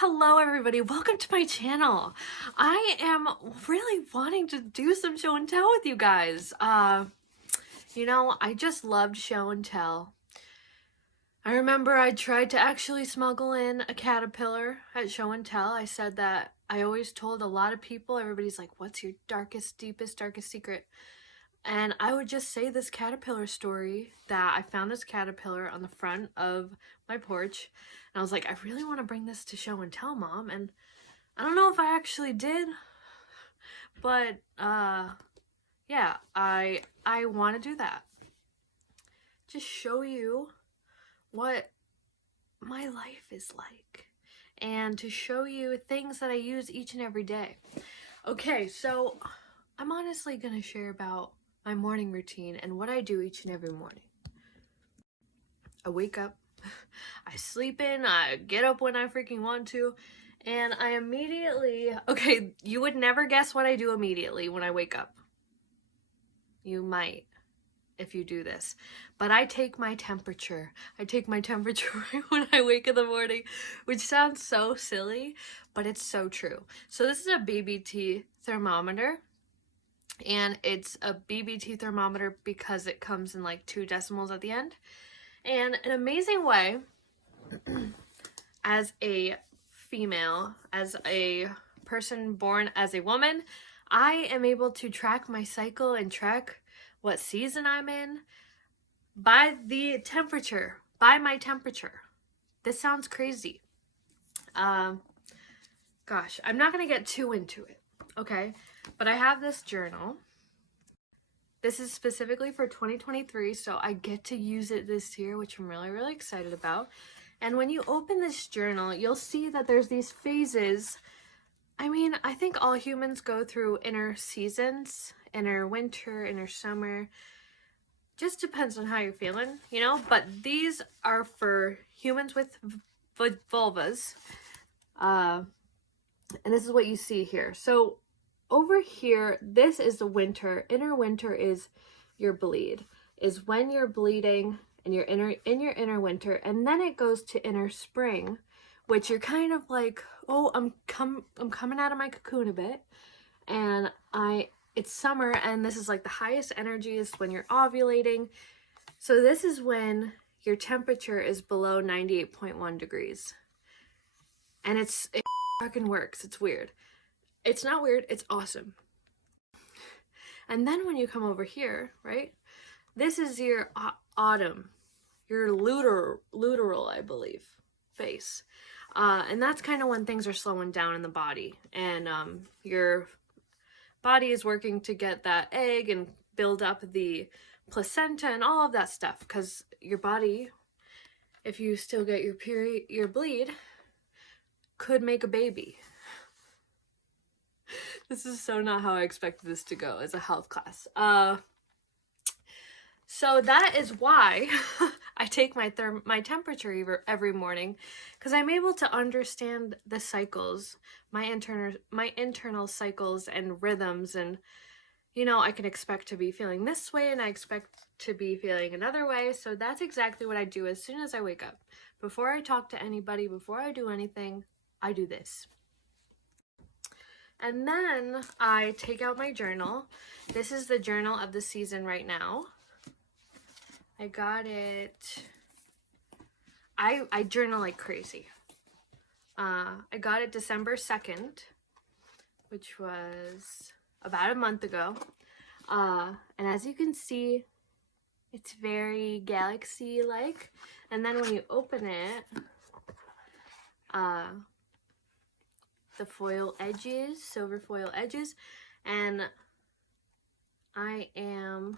Hello everybody, welcome to my channel. I am really wanting to do some show and tell with you guys. I just loved show and tell. I remember I tried to actually smuggle in a caterpillar at show and tell. I said that I always told a lot of people, everybody's like, what's your darkest, deepest, darkest secret? And I would just say this caterpillar story that I found this caterpillar on the front of my porch. And I was like, I really want to bring this to show and tell, Mom. And I don't know if I actually did, but yeah, I want to do that. Just show you what my life is like and to show you things that I use each and every day. Okay, so I'm honestly going to share about my morning routine and what I do each and every morning. I wake up, I sleep in, I get up when I freaking want to, and I immediately, okay, you would never guess what I do immediately when I wake up. You might if you do this, but I take my temperature. I take my temperature right when I wake in the morning, which sounds so silly, but it's so true. So this is a BBT thermometer. And it's a BBT thermometer because it comes in like 2 decimals at the end. And an amazing way, as a female, as a person born as a woman, I am able to track my cycle and track what season I'm in by the temperature, by my temperature. This sounds crazy. Gosh, I'm not going to get too into it, okay? But I have this journal. This is specifically for 2023, so I get to use it this year, which I'm really, really excited about. And when you open this journal, you'll see that there's these phases. I mean, I think all humans go through inner seasons, inner winter, inner summer. Just depends on how you're feeling, you know? But these are for humans with vulvas. And this is what you see here. So over here, this is the winter. Inner winter is your bleed, is when you're bleeding and you're in your inner winter, and then it goes to inner spring, which you're kind of like, oh, I'm coming out of my cocoon a bit, and it's summer, and this is like the highest energy is when you're ovulating. So this is when your temperature is below 98.1 degrees, and it fucking works. It's weird. It's not weird, it's awesome. And then when you come over here, right, this is your autumn, your luteal, I believe, phase. And that's kind of when things are slowing down in the body. And your body is working to get that egg and build up the placenta and all of that stuff. Because your body, if you still get your period, your bleed, could make a baby. This is so not how I expected this to go as a health class. So that is why I take my temperature every morning, because I'm able to understand the cycles, my internal cycles and rhythms, and you know, I can expect to be feeling this way and I expect to be feeling another way. So that's exactly what I do as soon as I wake up. Before I talk to anybody, before I do anything, I do this. And then I take out my journal. This is the journal of the season right now. I got it. I journal like crazy. I got it December 2nd, which was about a month ago. And as you can see, it's very galaxy-like. And then when you open it, the foil edges, silver foil edges, and I'm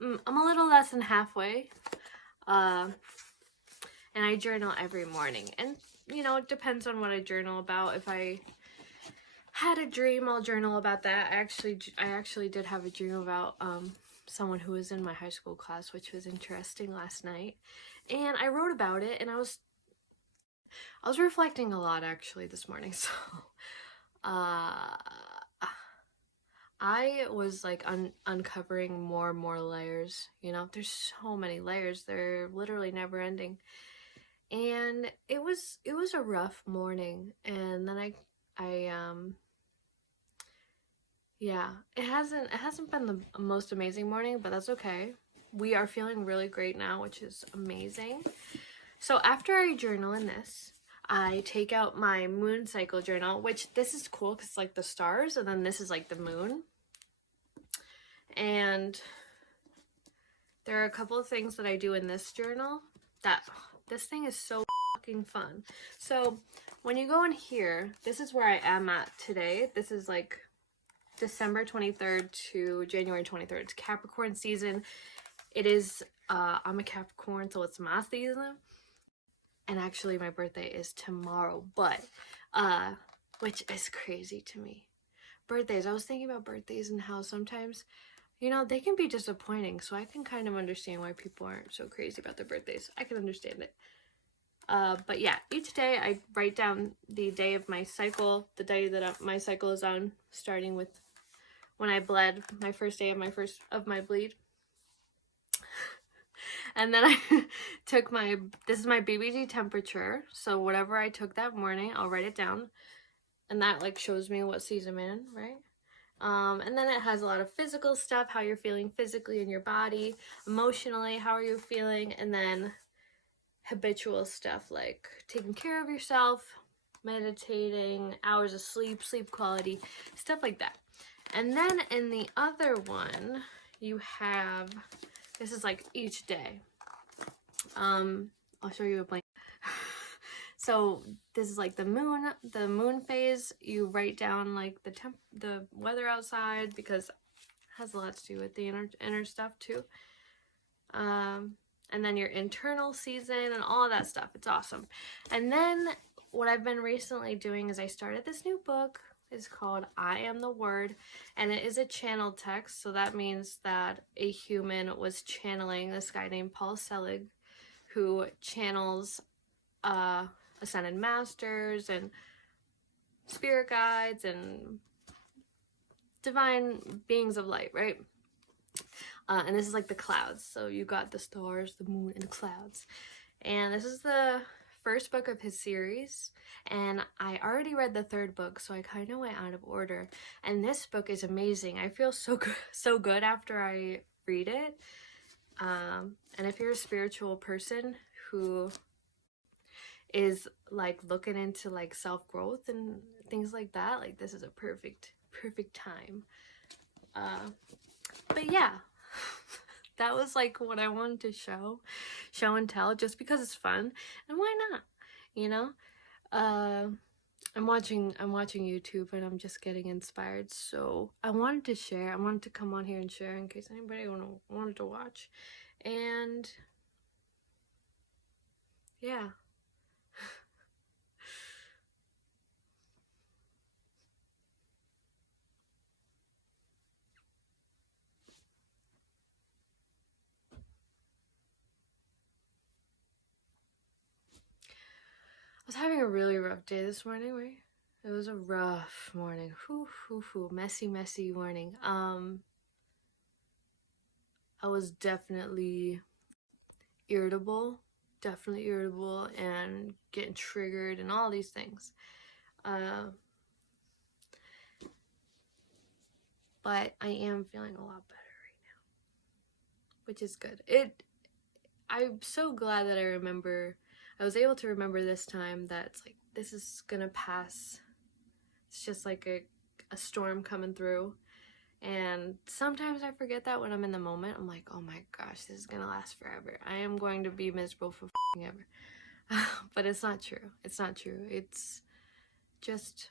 a little less than halfway, and I journal every morning, and you know, it depends on what I journal about. If I had a dream, I'll journal about that. I actually did have a dream about someone who was in my high school class, which was interesting last night, and I wrote about it, and I was reflecting a lot actually this morning, so I was like uncovering more and more layers, you know. There's so many layers, they're literally never ending. and it was a rough morning, and then I yeah, it hasn't been the most amazing morning, but that's okay. We are feeling really great now, which is amazing. So after I journal in this, I take out my moon cycle journal, which this is cool because it's like the stars, and then this is like the moon. And there are a couple of things that I do in this journal that this thing is so fucking fun. So when you go in here, this is where I am at today. This is like December 23rd to January 23rd. It's Capricorn season. It is, I'm a Capricorn, so it's my season. And actually my birthday is tomorrow, but, which is crazy to me. Birthdays, I was thinking about birthdays and how sometimes, you know, they can be disappointing, so I can kind of understand why people aren't so crazy about their birthdays. I can understand it. But yeah, each day I write down the day of my cycle, the day that my cycle is on, starting with when I bled, my first day of my bleed. And then I took this is my BBG temperature, so whatever I took that morning, I'll write it down, and that like shows me what season I'm in, right? And then it has a lot of physical stuff, how you're feeling physically in your body, emotionally, how are you feeling, and then habitual stuff like taking care of yourself, meditating, hours of sleep, sleep quality, stuff like that. And then in the other one, you have, this is like each day. I'll show you a blank. So this is like the moon phase. You write down like the weather outside, because it has a lot to do with the inner stuff too. And then your internal season and all of that stuff. It's awesome. And then what I've been recently doing is I started this new book. It's called I Am the Word, and it is a channel text. So that means that a human was channeling this guy named Paul Selig, who channels ascended masters and spirit guides and divine beings of light, right? And this is like the clouds. So you got the stars, the moon, and the clouds. And this is the first book of his series. And I already read the third book, so I kind of went out of order. And this book is amazing. I feel so good after I read it. And if you're a spiritual person who is like looking into like self-growth and things like that, like this is a perfect time. But yeah, that was like what I wanted to show and tell, just because it's fun, and why not, you know? I'm watching YouTube and I'm just getting inspired, so I wanted to share. I wanted to come on here and share in case anybody wanted to watch. And yeah. I was having a really rough day this morning, right? It was a rough morning. Messy morning. I was definitely irritable and getting triggered and all these things. But I am feeling a lot better right now, which is good. I'm so glad that I was able to remember this time that it's like, this is gonna pass. It's just like a storm coming through. And sometimes I forget that when I'm in the moment. I'm like, oh my gosh, this is gonna last forever. I am going to be miserable for ever. But it's not true. It's not true. It's just,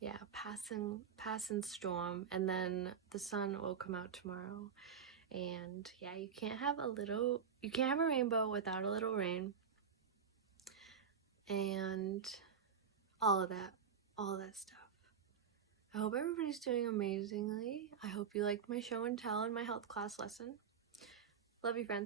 yeah, passing storm, and then the sun will come out tomorrow. And yeah, you can't have a rainbow without a little rain. And all of that stuff. I hope everybody's doing amazingly. I hope you liked my show and tell and my health class lesson. Love you, friends.